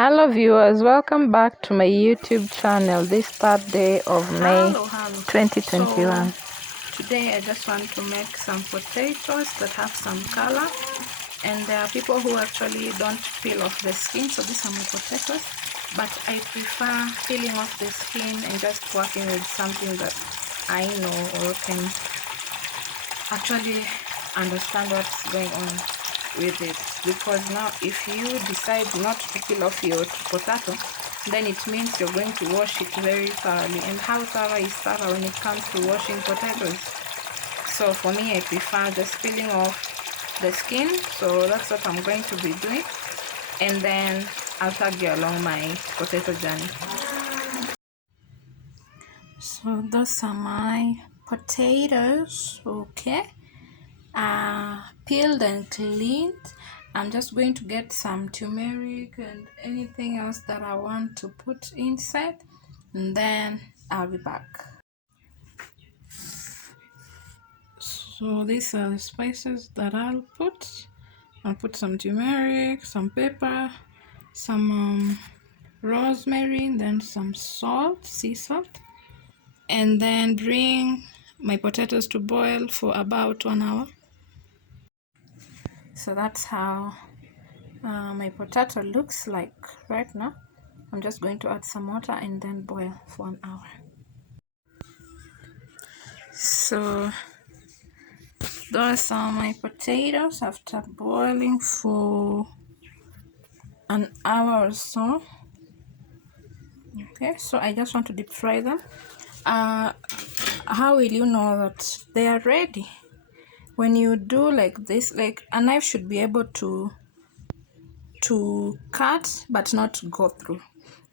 Hello viewers, welcome back to my YouTube channel this third day of May 2021. So, today I just want to make some potatoes that have some color, and there are people who actually don't peel off the skin, so these are my potatoes, but I prefer peeling off the skin and just working with something that I know or can actually understand what's going on with it. Because now if you decide not to peel off your potato, then it means you're going to wash it very thoroughly, and how thorough is thorough when it comes to washing potatoes? So for me, I prefer just peeling off the skin, so that's what I'm going to be doing, and then I'll tag you along my potato journey. So those are my potatoes, okay, peeled and cleaned. I'm just going to get some turmeric and anything else that I want to put inside, and then I'll be back. So these are the spices that I'll put some turmeric, some pepper, some rosemary, then some salt, sea salt, and then bring my potatoes to boil for about 1 hour. So that's how my potato looks like right now. I'm just going to add some water and then boil for 1 hour. So those are my potatoes after boiling for 1 hour or so. Okay, so I just want to deep fry them. How will you know that they are ready? When you do like this, like a knife should be able to cut but not go through,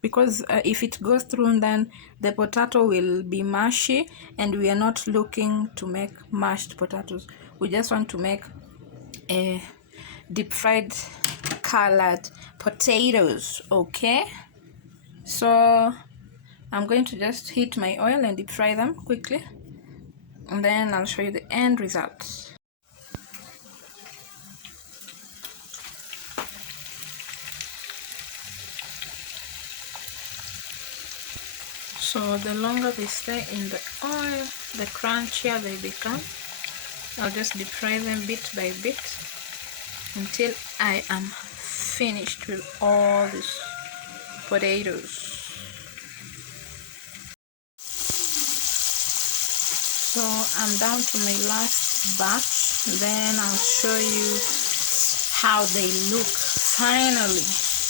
because if it goes through, then the potato will be mushy, and we are not looking to make mashed potatoes. We just want to make a deep fried colored potatoes. Okay, so I'm going to just heat my oil and deep fry them quickly, and then I'll show you the end result. So the longer they stay in the oil, the crunchier they become. I'll just deep fry them bit by bit until I am finished with all these potatoes. So I'm down to my last batch, then I'll show you how they look finally.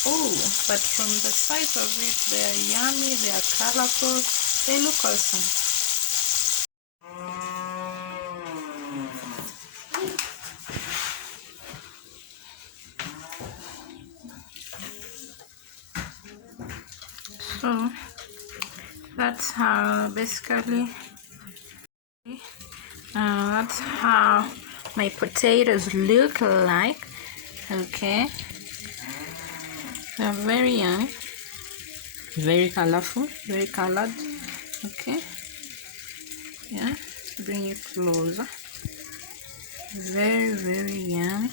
Oh, but from the size of it, they're yummy, they are colorful, they look awesome. So that's how basically that's how my potatoes look like. Okay, they're very young, very colorful, very colored. Okay, yeah, bring it closer. Very young.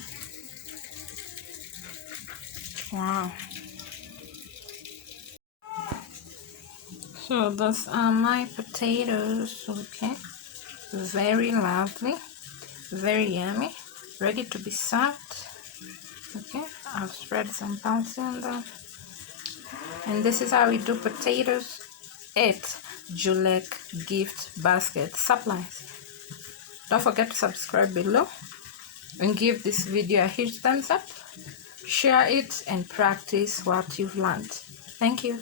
Wow. So those are my potatoes. Okay, very lovely, very yummy, ready to be served. Okay, I've spread some parsley on them, and this is how we do potatoes at Julek Gift Basket Supplies. Don't forget to subscribe below and give this video a huge thumbs up. Share it and practice what you've learned. Thank you.